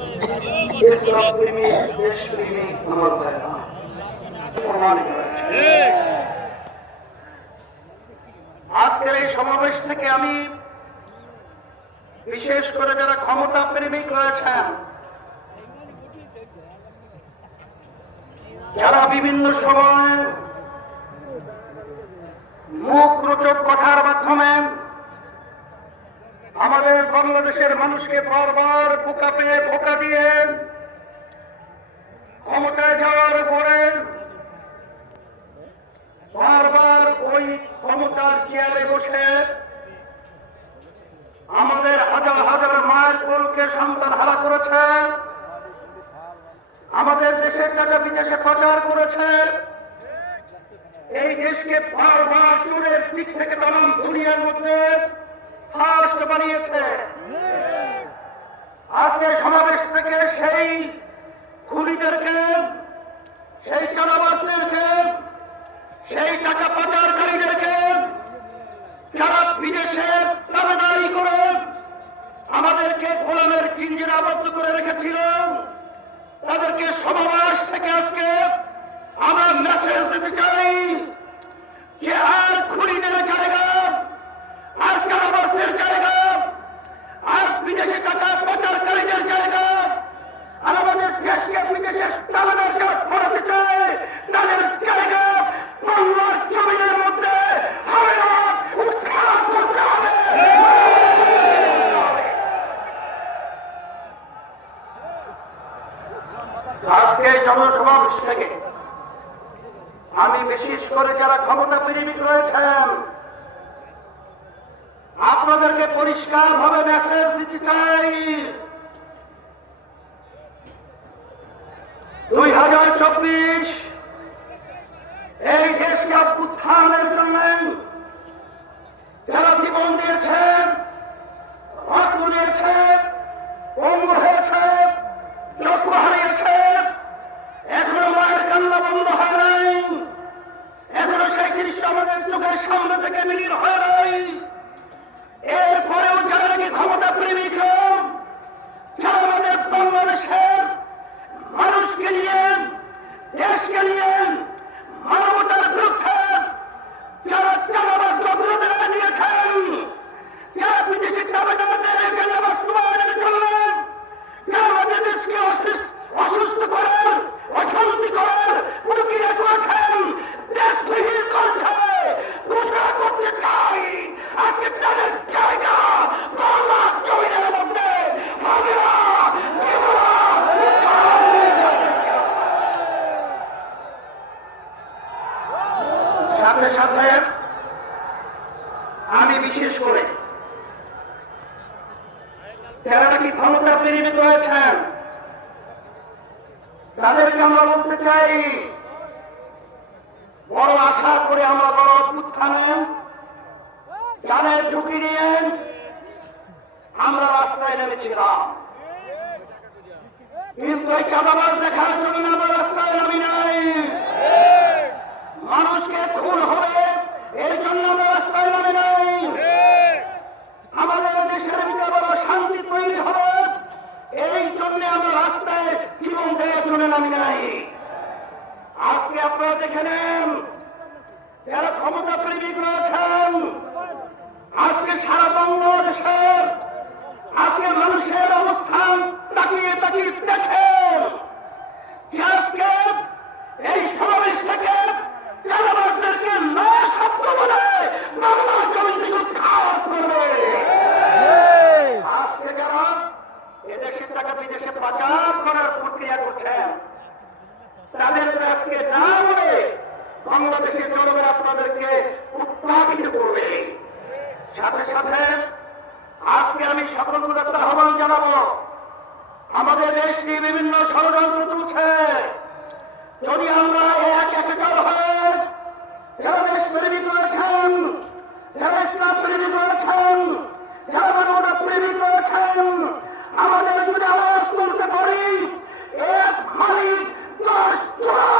ইসলাম প্রেমী, দেশ প্রেমী আমার ভাইরা প্রমাণিত হয়েছে। আজকের এই সমাবেশ থেকে আমি বিশেষ করে যারা ক্ষমতা প্রেমিক রয়েছেন, যারা বিভিন্ন সময় মুখ রোচক কথার মাধ্যমে আমাদের বাংলাদেশের মানুষকে বারবার বোকা পেয়ে ধোঁকা দিয়ে ক্ষমতায় যাওয়ার পরে বারবার ওই ক্ষমতার চেয়ারে বসে আমাদের হাজার হাজার মায়ের কোলকে সন্তান হারা করেছে, আমাদের দেশের টাকা বিদেশে পাচার করেছে, এই দেশকে বারবার চোরের দিক থেকে তাম দুনিয়ার মধ্যে ফার্স্ট বানিয়েছে। আজকে সমাবেশ থেকে সেই খুনিদেরকে, সেই চাঁদাবাজদেরকে, সেই টাকা পাচারকারীদেরকে যারা বিদেশে দাবিদারি করে আমাদেরকে গোলামের জিঞ্জিরে আবদ্ধ করে রেখেছিল, তাদেরকে সমাবেশ থেকে আজকে আমরা মেসেজ দিতে চাই যে আর খুনিদের জায়গা, আর চাঁদাবাজদের জায়গা, আর বিদেশি টাকা পাচারকারীদের জায়গা, আর আমাদের দেশকে বিদেশে তাদের যারা ফরাতে চায় তাদের জায়গা বাংলার জমিনের মধ্যে হবে না, উৎখাত করতে হবে। আজকে জনসমাবেশ থেকে আমি বিশেষ করে যারা ক্ষমতা প্রেমিক রয়েছেন আপনাদেরকে পরিষ্কার ভাবে মেসেজ দিতে চাই, 2024 এই দেশকে উত্থানের জন্য যারা জীবন দিয়েছেন, রক্ত দিয়েছে, অঙ্গ হয়েছে, চক্ষু হারিয়েছে, এখনো মায়ের কান্না বন্ধ হয় নাই, এখনো সেই দৃশ্য আমাদের চোখের সামনে থেকে মিলির হয় নাই। এরপরেও যারা নাকি ক্ষমতা প্রেমিক, যারা আমাদের বাংলাদেশের মানুষকে নিয়ে, দেশকে নিয়ে মানবতার বিরুদ্ধে যারা চাঁদাবাজ লগ্নতা নিয়েছেন, যারা বিদেশি দাবিদারদের এজেন্ডা বাস্তবায়নের জন্য যারা আমাদের দেশকে অসুস্থ করার, অশান্তি করার প্রক্রিয়া করেছেন, দেশবিহীন কণ্ঠে ঘোষণা করতে চাই আজকে তাদের জায়গা বাংলার জমিনের মধ্যে হবে না। সাথে সাথে আমি বিশেষ করে যারা নাকি ক্ষমতা প্রেরিত রয়েছেন তাদেরকে আমরা বলতে চাই, বড় আশা করে আমরা বড় উত্থানে জানের ঝুঁকি নিয়ে আমরা রাস্তায় নেমেছিলাম, কিন্তু এই চাঁদাবাজ দেখার জন্য আমরা রাস্তায় নামি নাই। মানুষকে খুন হবে এর জন্য আমরা রাস্তায় নামি নাই। আমাদের দেশের ভিতরে বড় শান্তি তৈরি হবে এই জন্য আমরা রাস্তায় জীবন দেওয়ার জন্য নামি নাই। আজকে আপনারা দেখে নেন যারা ক্ষমতা প্রেমিক রয়েছেন, আজকে সারা বাংলাদেশের আজকে মানুষের অবস্থান তাকিয়ে তাকিয়ে দেখেন যে আজকে এই সমাবেশ থেকে চাঁদাবাজদেরকে না শব্দ বলে বাংলা জমি থেকে উৎখাত করবে। আজকে যারা এদেশের টাকা বিদেশে পাচার করার প্রক্রিয়া করছেন তাদেরকে আজকে না বলে বাংলাদেশের জনগণ আপনাদেরকে উৎসাহিত করবে। সাথে সাথে আজকে আমি সকল একটা আহ্বান জানাবো, আমাদের দেশ নিয়ে বিভিন্ন ষড়যন্ত্র চলছে, যদি আমরা এক একটার হয়ে যারা দেশ প্রেমিক রয়েছেন, যারা ইসলাম প্রেমিক রয়েছেন, যারা মানবতা প্রেমিক রয়েছেন, আমাদের যদি আওয়াজ তুলতে পারি, এক মালিক 10 জোড়া